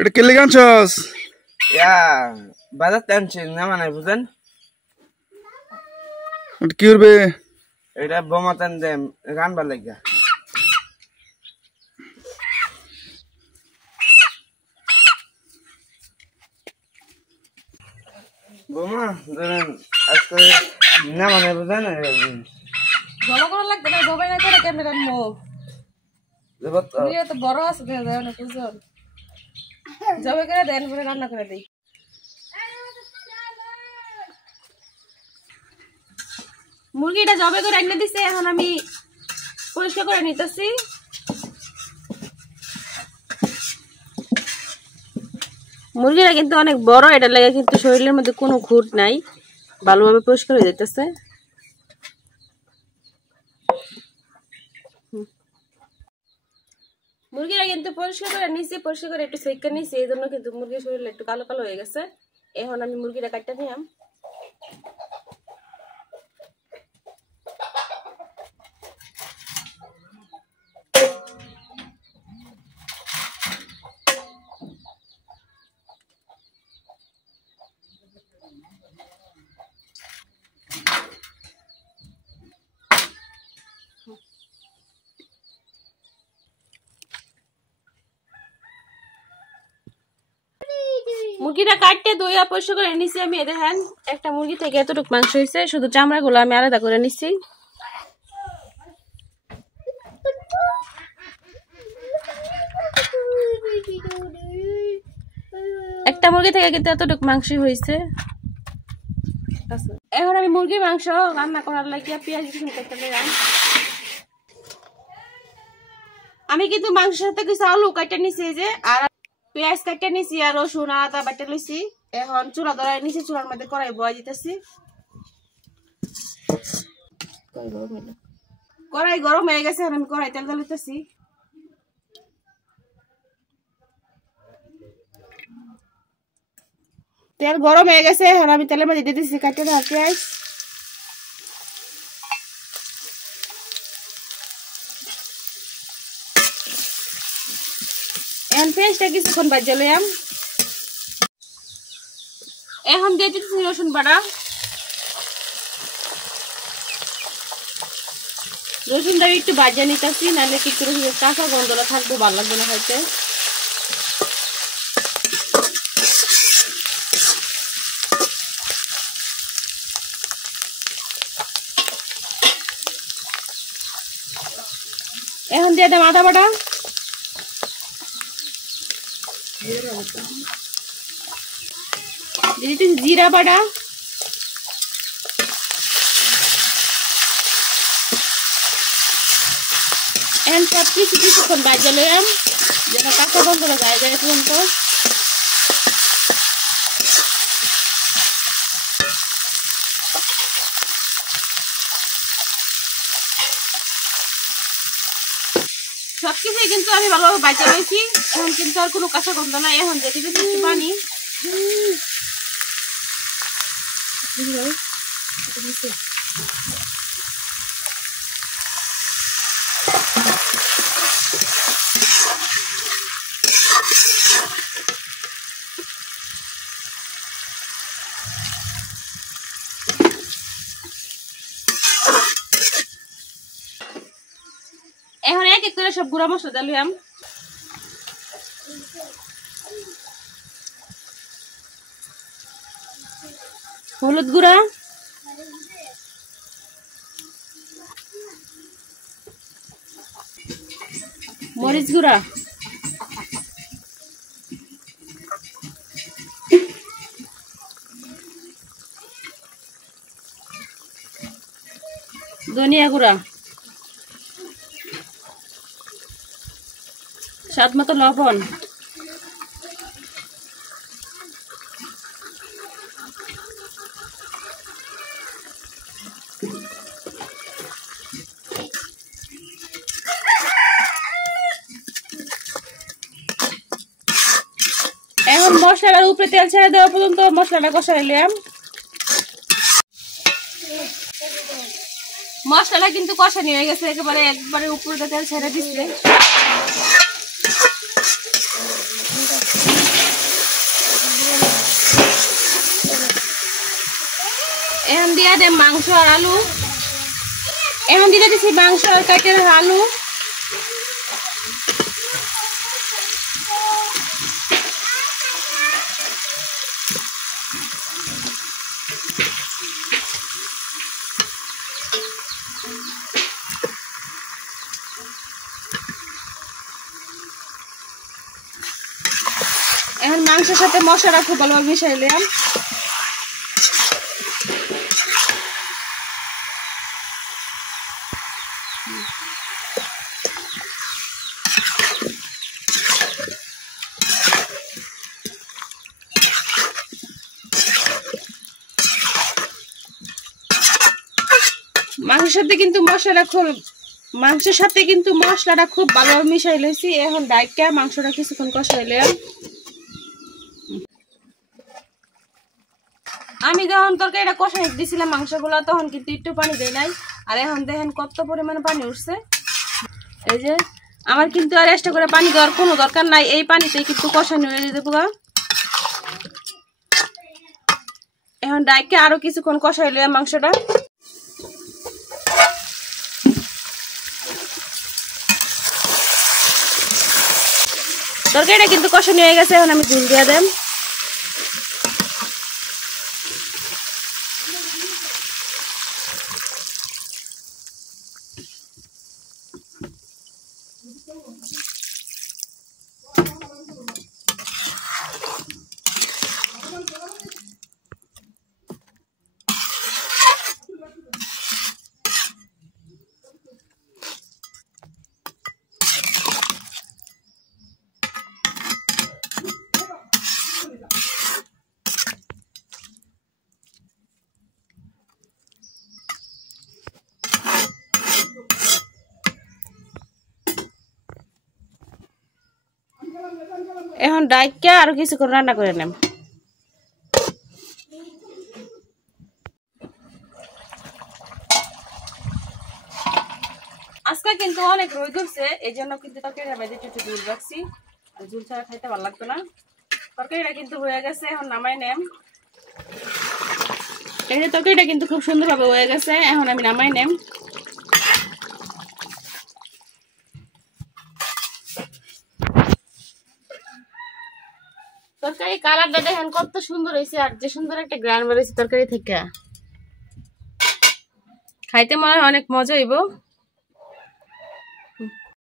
এটা কে লেগে আনছস? বাজার টানছি না মানে বুঝেন। এটা কি করবে? এটা বোমা টান দে রানবার লাগিয়া। বোমা ধরেন আজকে না মানে বুঝেন জমা করা লাগবে না, জবাই না করে ক্যামেরার মুখ তো বড় আছে না বুঝুন, জবাই করে দেন পরে রান্না করে দিই। মুরগিটা জবাই করে এনে দিছে, এখন আমি পরিষ্কার করে নিতেছি। মুরগিটা কিন্তু অনেক বড়, এটা লাগে কিন্তু শরীরের মধ্যে কোনো খুঁত নাই, ভালোভাবে পরিষ্কার হয়ে যেতেছে। মুরগিরা কিন্তু পরিষ্কার করে নিছি, পরিষ্কার করে একটু সেকা নিছি, এই জন্য কিন্তু মুরগির শরীরে একটু কালো কালো হয়ে গেছে। এখন আমি মুরগিটা কাটতে নিলাম। মুরগিটা কাটতে ধুইয়া পরিষ্কার করে নিছি আমি। দেখেন একটা মুরগি থেকে এতটুকু মাংস হয়েছে, শুধু চামড়া গুলো আমি আলাদা করে নিছি। একটা মুরগি থেকে কিন্তু এতটুকু মাংস হয়েছে। এখন আমি মুরগির মাংস রান্না করার লাগিয়া পেঁয়াজ কেটে দিলাম। আমি কিন্তু মাংসের সাথে কিছু আলু কাটে নিছি, যে আর পেঁয়াজ কাটে নিছি আর রসুন আদা বাটে লইছি। এখন চুলা ধরাই নিছি, চুলার মধ্যে কড়াই বয়া দিতেছি। কড়াই গরম হয়ে গেছে, আমি কড়াই তেল দিতেছি। তেল গরম হয়ে গেছে, এখন আমি তেলের মধ্যে দিয়ে দিচ্ছি কাটে রাখা পেঁয়াজ। এখন পেঁয়াজটা কিছুক্ষণ ভাজা লইলাম। এখন দিয়ে দিচ্ছি রসুন বাটা। রসুনটা একটু ভাজা নিতেছি, নাহলে কি করে কাঁচা গন্ধটা থাকবো, ভালো লাগবে না খাইতে। এখন দিয়ে দেব আদা বাটা, দিয়ে দিচ্ছি জিরা বাটা, এখন সব কিছুক্ষণ ভাজা লইলাম, যেন কাঁচা গন্ধটা যায় পর্যন্ত। সবকিছুই কিন্তু আমি ভালোভাবে ভাজা লইছি, এখন কিন্তু আর কোনো কাঁচা গন্ধ নাই। এখন দিয়ে দিচ্ছি একটু পানি। এখন এক এক করে সব গুঁড়া মশলা দিলাম। হলুদ গুঁড়া, মরিচ গুঁড়া, ধনিয়া গুঁড়া, স্বাদ মতো লবণ, এখন মশলার উপরে তেল ছেড়ে দেওয়া পর্যন্ত মশলাটা কষাই নিলাম। মশলাটা কিন্তু কষানি হয়ে গেছে, একবারে উপরে তেল ছেড়ে দিচ্ছে। এখন দিয়া দে মাংস আর আলু। এখন দিয়ে দিছি মাংস আর কাটের আলু। এখন মাংসের সাথে মশলা খুব ভালোভাবে মিশাইলাম। মাংসের সাথে কিন্তু মশলাটা খুব ভালোভাবে মিশাই লইছি। এখন ডাইকা মাংসটা কিছুক্ষণ কষাইলাম। আমি যখন তরকারিটা কষাই দিছিলাম মাংসগুলো, তখন কিন্তু একটু পানি দেয় নাই। আর এখন দেখেন কত পরিমাণে পানি উঠছে। এই যে আমার কিন্তু আর এক্সট্রা করে পানি দেওয়ার কোনো দরকার নাই, এই পানিতেই কিন্তু কষানো হয়ে যেতে পুরো। এখন ডাইকে আরো কিছুক্ষণ কষাই লইলাম মাংসটা। তরকারিটা কিন্তু কষানো হয়ে গেছে, এখন আমি ঝুল দিয়ে দেব। এখন ডাইকা আরো কিছুক্ষণ রান্না করে নেব। আজকে কিন্তু অনেক রোদ উঠছে, এই জন্য কিন্তু তরকারিটা বেঁধে একটু ঝুল রাখছি। আর ঝুল ছাড়া খাইতে ভালো লাগতো না। তরকারিটা কিন্তু হয়ে গেছে, এখন নামাই নেম। এই যে তরকারিটা কিন্তু খুব সুন্দরভাবে হয়ে গেছে, এখন আমি নামাই নেম। তরকারি কালারটা দেখেন কত সুন্দর হয়েছে, আর যে সুন্দর একটা গ্রান বেরিয়েছে তরকারি থেকে, খাইতে মনে হয় অনেক মজা হইব।